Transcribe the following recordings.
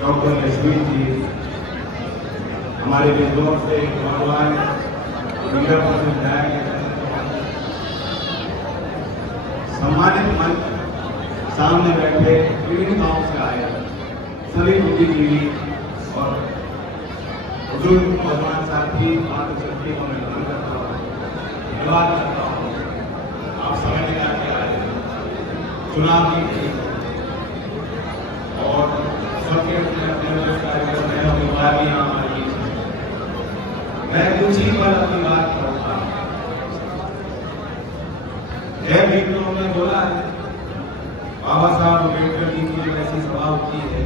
Doctor नजमीन जी, हमारे विद्रोह से भगवान सम्मानित मंच सामने बैठे विभिन्न गांव से आए सभी बुद्धिजीवी और बुजुर्ग भगवान साथी मातृशक्ति को मैं नमन करता हूँ, धन्यवाद करता हूँ। आप समय निकाल के आए, चुनाव की और सबके अपने कार्यक्रम है, उम्मीदवार भी यहाँ हमारे बीच हैं। मैं कुछ ही पर अपनी बात करूँगा। मित्रों ने बोला बाबा साहब अम्बेडकर जी की जब ऐसी सभा होती है,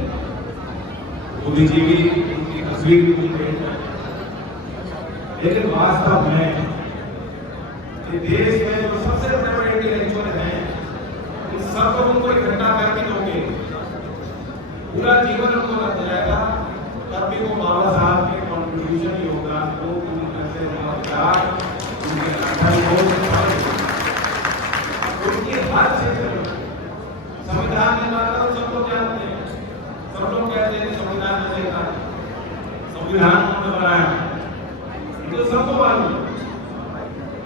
बुद्धिजीवी उनकी तस्वीर भी मिलती है, लेकिन वास्तव में देश में जो सबसे बड़े इंटेलेक्चुअल हैं, उन सबको उनको इकट्ठा करके दोगे, पूरा जीवन उनको लग जाएगा, तब भी वो बाबा साहब के कॉन्ट्रीब्यूशन ही होगा। वो उनके हर क्षेत्र में संविधान निर्माता सब लोग जानते हैं, सब लोग कहते हैं संविधान ने सही कहा, संविधान उन्होंने बनाया, तो सबको मालूम।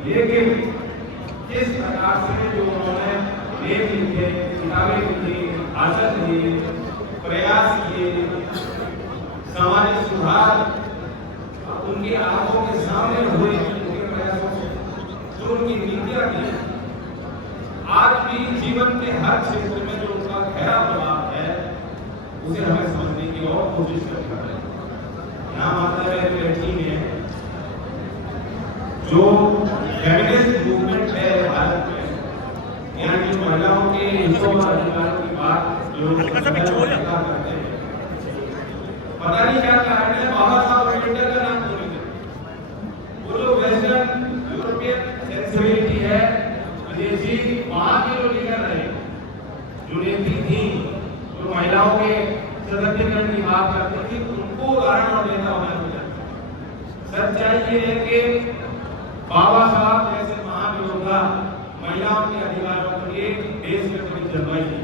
लेकिन किस प्रकार से जो उन्होंने लेख लिखे, किताबें लिखी, भाषण दिए, प्रयास किए, सामाजिक सुधार उनकी आंखों के सामने हुए, उनके प्रयासों से जो उनकी नीतियां की, आज भी जीवन के हर क्षेत्र में जो उनका गहरा प्रभाव है, उसे हमें समझने की और कोशिश करना है। यहाँ माता बैठी में जो फेमिनिस्ट मूवमेंट है भारत में, यहाँ की महिलाओं के हिस्सों और अधिकारों की बात जो करते हैं, पता नहीं क्या कारण है, बाबा साहब अम्बेडकर का नाम बोल रहे, वो जो वेस्टर्न यूरोपियन सेंसिबिलिटी है, विदेशी वहां के जो लीडर रहे, जो नेत्री थी, जो महिलाओं के सशक्तिकरण की बात करती थी, उनको उदाहरण और नेता होना चाहिए। सच्चाई ये है कि बाबा साहब जैसे महान योद्धा महिलाओं के अधिकारों के लिए देश में कभी जन्माई नहीं।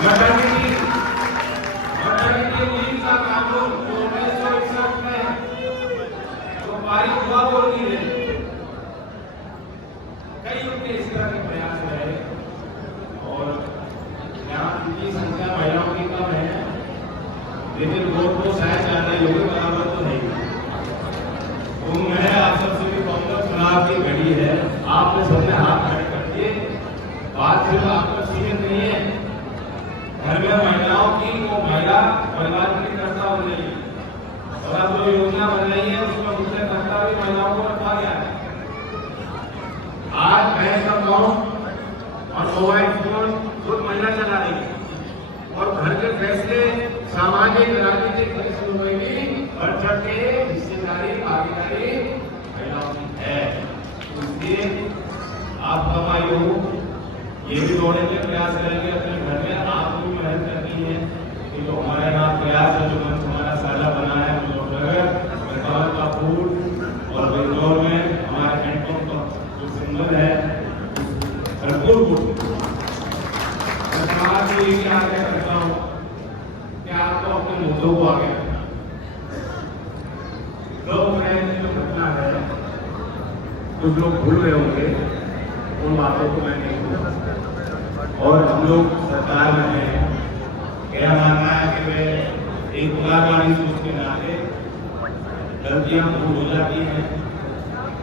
मैटरनिटी लीव का कानून जो 1961 में जो पारित हुआ, वो नहीं रहे। कई उनके इस तरह के प्रयास रहे और यहाँ इतनी संख्या महिलाओं की कम है, लेकिन वोट को शायद ज्यादा लोगों बराबर तो नहीं। तो मैं आप सबसे भी कहूँगा, चुनाव की घड़ी है, आपने सबने हाथ खड़े कर दिए, बात सिर्फ आपका सीमित नहीं है। घर में महिलाओं की वो महिला परिवार की कर्ता बन रही है और अब जो योजना बन रही है उसमें मुख्य कर्ता भी महिलाओं को रखा गया है। आज बैंक अकाउंट और मोबाइल फोन खुद महिला चला रही है और घर के फैसले सामाजिक राजनीतिक फैसलों में भी बढ़ चढ़ के हिस्सेदारी भागीदारी महिलाओं की है। इसलिए आप कमाई ये भी दौड़ने के प्रयास करेंगे अपने घर में, आप भी मेहनत करनी है कि जो हमारे यहाँ प्रयास है, जो मंच हमारा साझा बना है, मुजफ्फरनगर का फूल और बेंगलोर में हमारे हैंडपम्प का जो सिंबल है, भरपूर फूल। सरकार को ये आग्रह करता हूँ कि आपको अपने मुद्दों को आगे रखना। लोग में जो घटना है, कुछ लोग भूल गए होंगे, उन बातों को मैं नहीं भूलूंगा। और हम लोग सरकार में हैं, मेरा मानना है कि वे एक उदारवादी सोच के नाते गलतियां भूल हो जाती हैं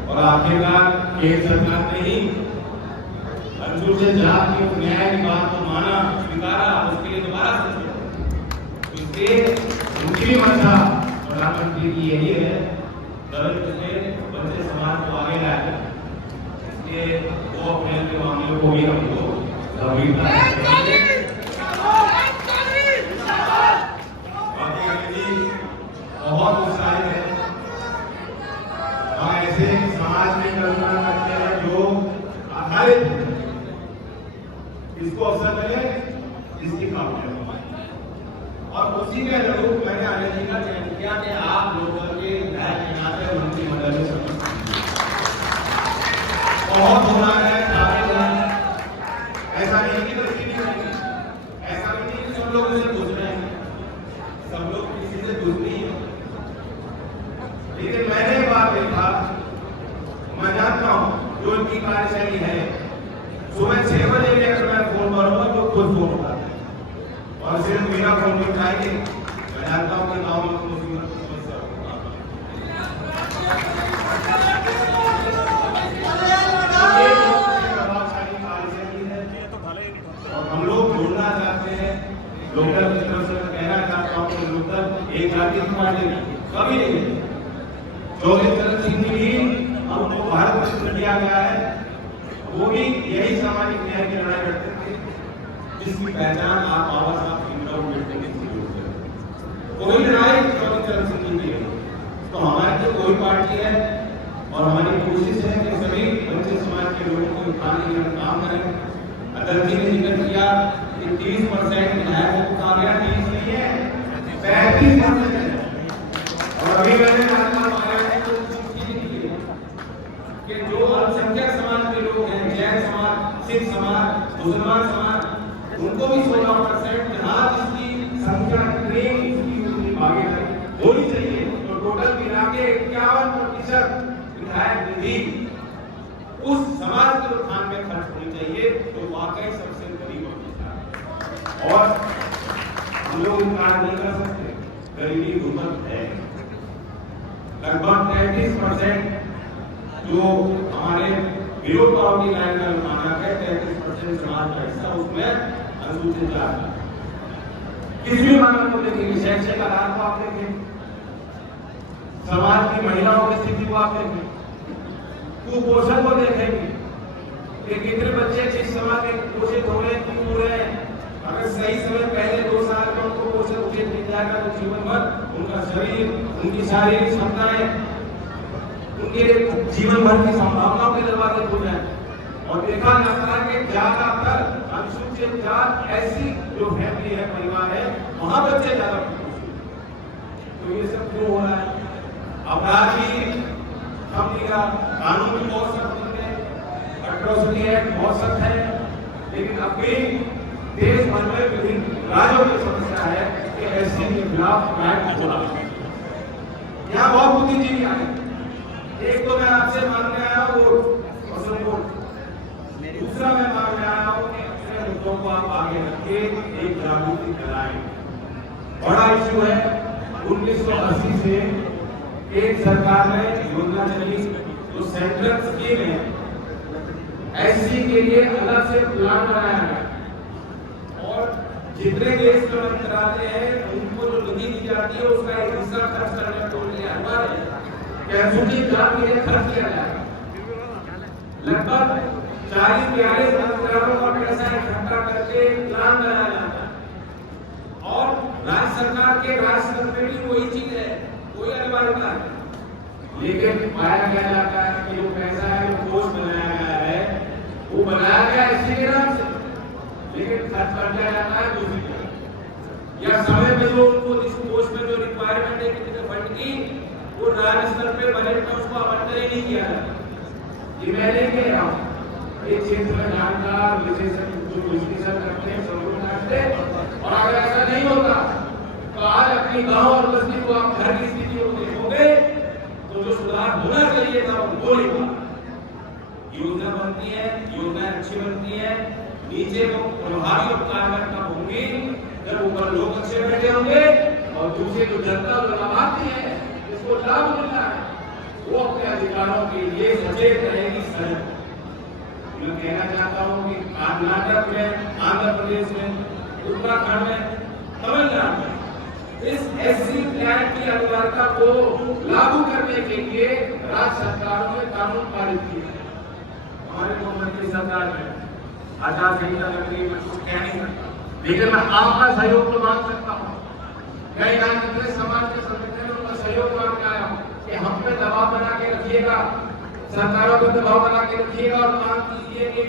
और आखिरकार केंद्र सरकार ने ही मंजूर से जात की न्याय की बात को माना, स्वीकारा, उसके लिए दोबारा सोचा। इसलिए उनकी भी मंशा प्रधानमंत्री की यही है, दलित से बच्चे समाज को आगे लाए, इसलिए वो अपने मामलों को भी हमको गंभीरता से बहुत उत्साहित है। हम ऐसे समाज में कल्पना करते हैं जो आधारित इसको अवसर मिले, इसकी कामयाबी और उसी के अनुरूप मैंने आने जी का चयन किया कि आप लोगों के उनकी मदद से बहुत हो रहा है, ऐसा नहीं कि खुद फोन उठाते हैं और सिर्फ मेरा फोन नहीं उठाएंगे। मैं जानता हूँ कि गाँव में मुसीबत की समस्या और हम लोग जोड़ना चाहते हैं। लोकल की तरफ से मैं कहना चाहता हूँ कि लोकल एक जाति की पार्टी कभी नहीं। चौधरी चरण सिंह जी भी हमको भारत में दिया गया है, वो भी यही सामाजिक न्याय की लड़ाई लड़ते थे जिसकी पहचान आप बाबा साहब भीमराव अम्बेडकर की थी। कोई लड़ाई चौधरी चरण सिंह जी की है तो हमारी तो कोई पार्टी है और हमारी कोशिश है कि सभी वंचित समाज के लोगों को उठाने के लिए काम करें। अध्यक्ष जी ने जिक्र किया कि 30% विधायकों को कामयाब 30 नहीं है 35% है और अभी मैंने कि जो अल्पसंख्यक समाज के लोग हैं, जैन समाज, सिख समाज, मुसलमान समाज, उनको भी 16% जहाँ जिसकी संख्या उसकी भागीदारी होनी चाहिए। तो टोटल मिला के 51% विधायक निधि उस समाज के उत्थान में खर्च होनी चाहिए। तो वाकई सबसे गरीब और हम लोग इनकार नहीं कर सकते, गरीबी हुकूमत है। लगभग 33% जो हमारे बिलो पॉवर्टी लाइन का मानक है 33% समाज का हिस्सा उसमें अनुसूचित जाति। किसी भी मानक को देखेंगे, शैक्षिक आधार को आप देखेंगे, समाज की महिलाओं की स्थिति को आप देखेंगे, कुपोषण को देखेंगे कि कितने बच्चे जिस समाज में कुपोषित हो रहे हैं, क्यों हो रहे हैं। अगर सही समय पहले 2 साल में उनको पोषण उचित मिल जाएगा तो जीवन भर उनका शरीर, उनकी शारीरिक क्षमताएं, उनके जीवन भर की संभावनाओं के दरवाजे खुल जाए। और देखा जाता है कि ज्यादातर अनुसूचित जात ऐसी जो फैमिली है, परिवार है, वहां बच्चे ज्यादा तो ये सब क्यों हो रहा है। अपराध भी कम नहीं रहा, कानून भी बहुत सख्त बन गए, एट्रोसिटी एक्ट बहुत सख्त है, लेकिन अब भी देश भर में विभिन्न राज्यों की समस्या है कि एससी के खिलाफ क्राइम हो रहा है। यहाँ बहुत बुद्धिजीवी आ गए। एक तो मैं आपसे मांगने आया हूँ वोट, दूसरा मैं मांगने आया हूँ कि अपने मुद्दों को आप आगे रखिए, एक जागृति फैलाएं। बड़ा इशू है 1980 से एक सरकार ने योजना चली जो सेंट्रल स्कीम है, एससी के लिए अलग से प्लान बनाया गया और जितने देश में मंत्रालय है उनको जो निधि दी जाती है उसका एक हिस्सा खर्च करने को लिए अनिवार्य है। अनुसूचित जाति के लिए खर्च किया जाएगा। लगभग 40-42 करोड़ का पैसा इकट्ठा करके प्लान बनाया जाता है और राज्य सरकार के राज्य स्तर में भी वही चीज है, कोई अनिवार्यता है। लेकिन पाया गया जाता है कि जो पैसा है वो कोष बनाया गया है, वो बनाया गया इसी के नाम से, लेकिन खर्च कर दिया जाता है दूसरी तरफ। या समय में जो उनको जिस कोष में जो रिक्वायरमेंट है कितने फंड की, वो राज्य स्तर पे बजट में उसको आवंटन ही नहीं किया जाता। ये मैं नहीं कह रहा हूँ, एक क्षेत्र में जानकार विशेषज्ञ जो विश्लेषण करते हैं सब लोग करते हैं। और अगर ऐसा नहीं होता तो आज अपनी गांव और बस्ती को आप घर की स्थिति को देखोगे तो जो सुधार होना चाहिए था वो नहीं हुआ। योजना बनती है, योजना अच्छी बनती है, नीचे को प्रभावी उपकार कब होंगी जब ऊपर लोग अच्छे बैठे होंगे और दूसरे जो जनता जो लाभार्थी है जिसको लाभ मिल रहा है वो अपने अधिकारों के लिए सचेत रहेगी। सर मैं कहना चाहता हूँ कि कर्नाटक में, आंध्र प्रदेश में, उत्तराखंड में, तमिलनाडु में इस एससी प्लान की अनिवार्यता को लागू करने के लिए राज्य सरकारों ने कानून पारित किया। हमारे मुख्यमंत्री सरकार ने आचार संहिता लग रही, मैं कुछ कह नहीं सकता, लेकिन मैं आपका सहयोग तो मांग सकता हूँ। मैं यहाँ जितने समाज के संगठन हैं उनका सहयोग मांग आया हूँ कि हम पे दबाव बना के रखिएगा, सरकारों को दबाव बना के रखिएगा और मांग कीजिए कि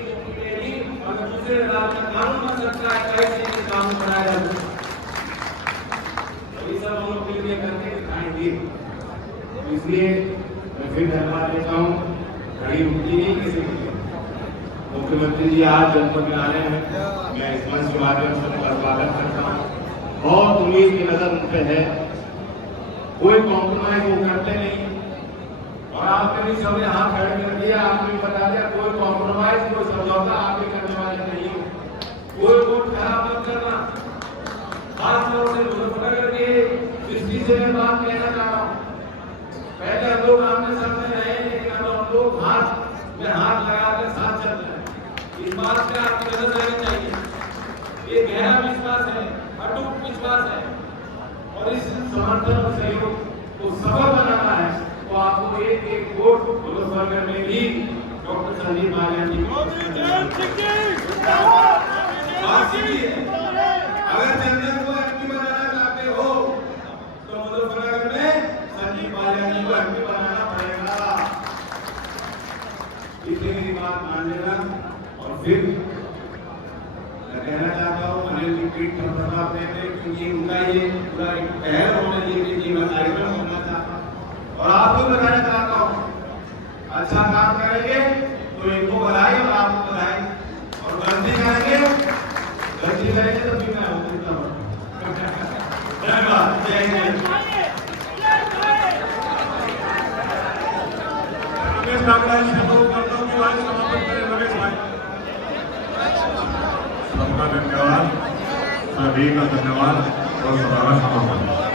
अगर दूसरे राज्य में कानून बन सकता है कैसे कानून बनाया जा सकता है। सब हम लोग मिलकर करके दिखाएंगे। तो इसलिए मैं फिर धन्यवाद देता हूँ, खड़ी रुकती नहीं किसी के। मुख्यमंत्री जी आज जनपद में आ रहे हैं, मैं इस मंच के माध्यम से उनका स्वागत करता हूँ। बहुत उम्मीद की नजर उन पे है, कोई कॉम्प्रोमाइज वो करते नहीं और आपने भी सबने हाथ खड़े कर दिया, आपने बता दिया कोई कॉम्प्रोमाइज कोई समझौता आप भी करने वाले नहीं हो। कोई वोट करना। खासतौर से मुजफ्फरनगर के दृष्टि से मैं बात कहना चाह रहा हूँ। पहले हम लोग आमने सामने रहे, लेकिन अब हम लोग हाथ में हाथ लगाकर साथ चल रहे हैं। इस बात से आपकी नजर आनी चाहिए। ये गहरा विश्वास है, अटूट विश्वास है, और इस समर्थन और सहयोग को सफल बनाना है तो आपको एक एक वोट मुजफ्फरनगर में भी डॉक्टर संदीप बालियान जी अगर चंदन को एमपी बनाना चाहते हो तो मुजफ्फरनगर में संदीप बालियान जी को एमपी बनाना पड़ेगा। इसलिए मेरी बात मान लेना। और फिर मैं कहना चाहता हूँ अनिल जी पीठ पर प्रताप देते, क्योंकि उनका ये पूरा एक पहल होने की मैं कार्यक्रम होना चाहता हूँ और आपको बताना चाहता हूँ। अच्छा काम करेंगे तो इनको बधाई और आपको बधाई, और गलती करेंगे तो फिर मैं होता हूँ। धन्यवाद। जय हिंद। रमेश काकड़ा जी को करता हूँ कि आज समापन करें। रमेश भाई सबका धन्यवाद, सभी का धन्यवाद और सभा का समापन।